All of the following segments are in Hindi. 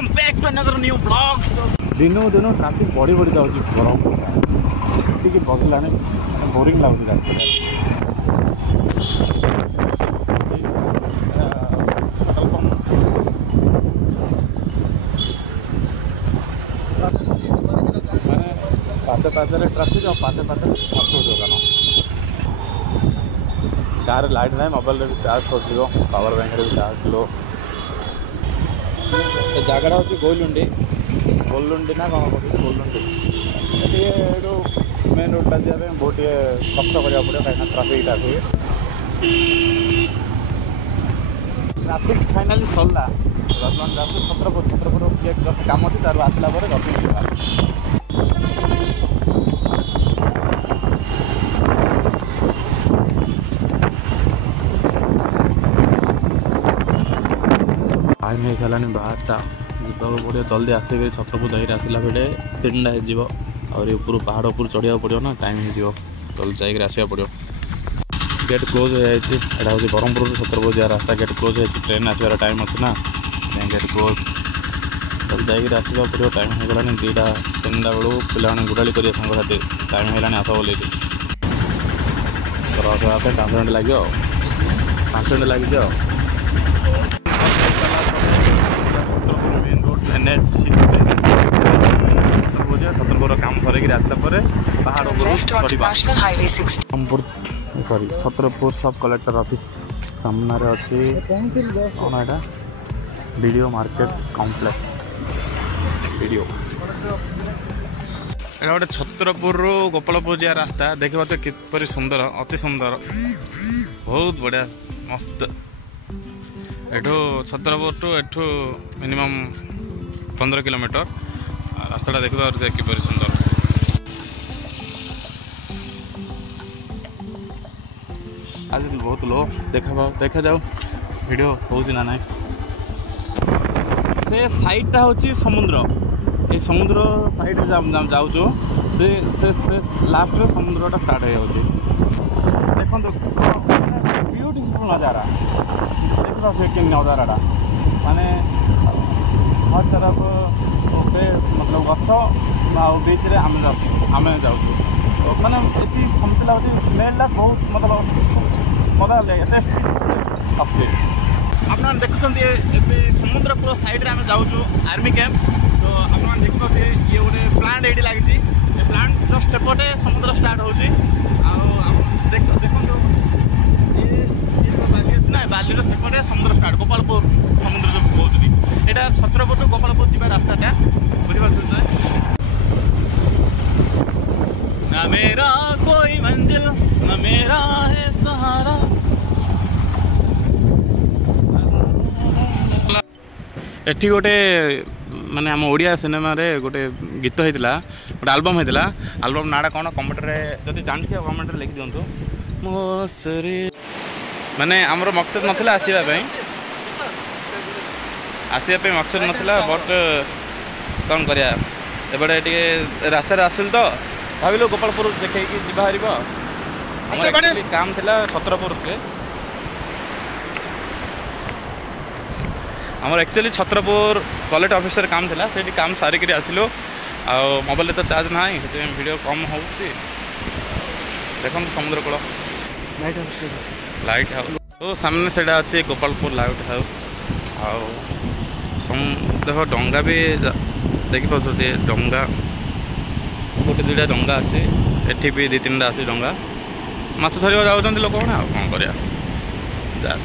welcome back to another new vlog. दिनों दिनों ट्राफिक बढ़ी बढ़ी जाऊँगी ब्रह्मपुर ଟିକେ ବସିଲାଣି ମାନେ ବୋରିଂ ଲାଗୁଛି ରାସ୍ତାଟା ମାନେ ପାଦରେ ଟ୍ରାଫିକ୍ ଆଉ ପାଦରେ ଫଟୋ ଦୋକାନ ଗାଁରେ ଲାଇଟ୍ ନାହିଁ ମୋବାଇଲରେ ବି ଚାର୍ଜ ସରିଯିବ ପାୱାର ବ୍ୟାଙ୍କରେ ବି ଚାର୍ଜ लो ଏ ଜାଗାଟା ହେଉଛି ଗୋଇଲୁଣ୍ଡି ନା କ'ଣ କହୁଛି ଗୋଇଲୁଣ୍ଡି ଟିକେ ଏଠୁ मेन रोडटा ଯିବା ପାଇଁ ବହୁତ ଟିକେ କଷ୍ଟ କରିବାକୁ ପଡ଼ିବ କାହିଁକିନା ଟ୍ରାଫିକ୍ଟା ହୁଏ ଟ୍ରାଫିକ୍ ଫାଇନାଲି ସରିଲା ବର୍ତ୍ତମାନ ଯାଉଛୁ ଛତ୍ରପୁର ଟିକେ କାମ ଅଛି ତାରୁ ଆସିଲା ପରେ ରଥି ଯିବା टाइम हो सारानी 12टा ଯିବାକୁ ପଡ଼ିବ ଜଲ୍ଦି ଆସିକି ଛତ୍ରପୁର ଯାଇକି ଆସିଲା ବେଳେ 3ଟା ହେଇଯିବ और ऊपर पहाड़ ऊपर चढ़िया पड़ो ना टाइम हो जल्दी जाकर आसवा पड़ो गेट क्लोज हो जाए हूँ ब्रह्मपुर छत्रपुर जा रास्ता गेट क्लोज हो ट्रेन आसवार टाइम अच्छे ना गेट क्लोज जल्दी जाकर आसवा पड़ो टाइम हो गलानी 2टा 3टा बेलू पिला गुड़ाली करेंगे सांगसाथी टाइम है आस बोल रस आते 5 मिनट लगे 5 मिनट लगे छत्रपुर काम सर पहाड़ सॉरी छत्रपुर सब कलेक्टर ऑफिस सामने अच्छी कौन है वीडियो मार्केट कॉम्प्लेक्स वीडियो एटा गोटे छत्रपुर गोपालपुर जा रास्ता देखा तो किपरि सुंदर अति सुंदर बहुत बढ़िया मस्त एठू छत्रपुर टू एठू मिनिमम 15 किलोमीटर रास्ता देखा किपरि सुंदर आज बहुत लो देखा जाओ वीडियो होची ना नहीं से साइडटा होची समुद्र ये समुद्र साइड जाऊँ से लास्ट में समुद्रटा स्टार्ट हो जाऊँ देखो ब्यूटीफुल नजारा देखो से नजारा माने हर तरफ मतलब गछ बीच रे आम जाऊँ माने ये शांति लगे स्मेलटा बहुत मतलब मजा लगे टेस्ट आसे आप देखुं समुद्र पूरा साइड रे आम जाऊँ आर्मी कैंप तो आप देखिए ये गोटे प्लांट ये लगी प्लांट जस्ट सेपटे समुद्र स्टार्ट हो देखो बाली अच्छी ना बाली सेपटे समुद्र स्टार्ट गोपालपुर समुद्र जो कहते यहाँ छत्रपुर टू गोपालपुर जी रास्ताटा बुझीपार ना मेरा कोई मंजिल ना मेरा है सहारा एठी गोटे माने आम ओडिया सिनेमा रे गोटे गीत होता गोटे आल्बम होता आल्बम नाटा कौन कमेंट रे जदि जानते कमेंट रे लिखि दिंतु मोसरे माने आमर मकसद नथिला आसीबा मकसद नथिला बट कौन करिया एबडे टिके रास्ता रे आसिल तो भाविलो गोपालपुर देखे बाहर काम थिला छत्रपुर के आमर एक्चुअली छत्रपुर कलेक्टर ऑफिसर काम थिला सेठी काम सारिक आसिलु आ मोबाइल तो चार्ज ना वीडियो कम हो देखो समुद्र कूल लाइट हाउस तो सामने से अच्छे गोपालपुर लाइट हाउस आओ देख डंगा भी देखिए डंगा गोटे 2टा डंगा आसी एठी भी 2-3टा आसी डंगा माछ धरिया जाऊँ लोक कौन कौन कर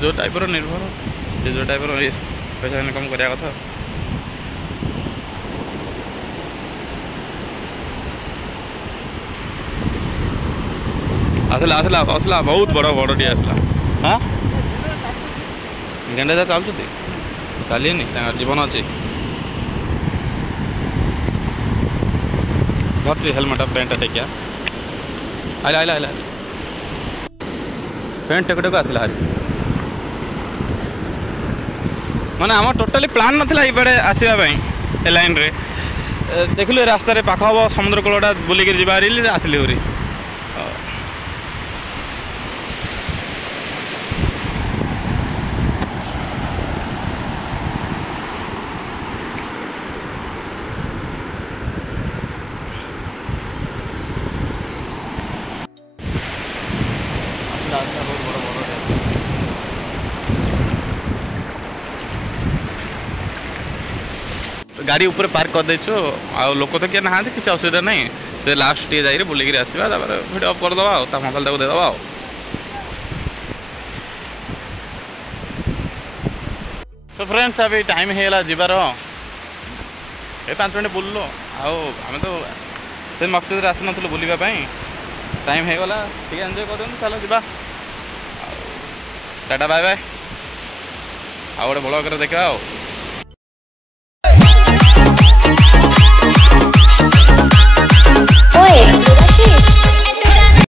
जो टाइप निर्भर जो टाइप पैसा इनकम करा कथा आसला आसला बहुत बड़ टी आसला हाँ गेंडा जा चलती चलिए जीवन अच्छी धरती हेलमेट पैंट टेकिया आइला आइला आइला पैंट टेक आसला हारी माने आम टोटाली प्लान नाला ये आसवाई ए लाइन रे देखिलु रास्ता पाख हम समुद्र कूलटा बुलिक जारी आसली हरी गाड़ी ऊपर पार्क कर देछु आ लोक तो किए ना किसी असुविधा नहीं से लास्ट टे जाई बुलिक आसवा भिडियो अफ करदे मोबाइल तक देदे। तो फ्रेंड्स अभी टाइम है जीवार ये 5 मिनट बुल्लु आम तो से मकसद आसी नु बुलवाई टाइम हो गला ठीक एंजॉय कर चलो जी टाटा बाय बाय आ गए ब्लॉग देखा। ओए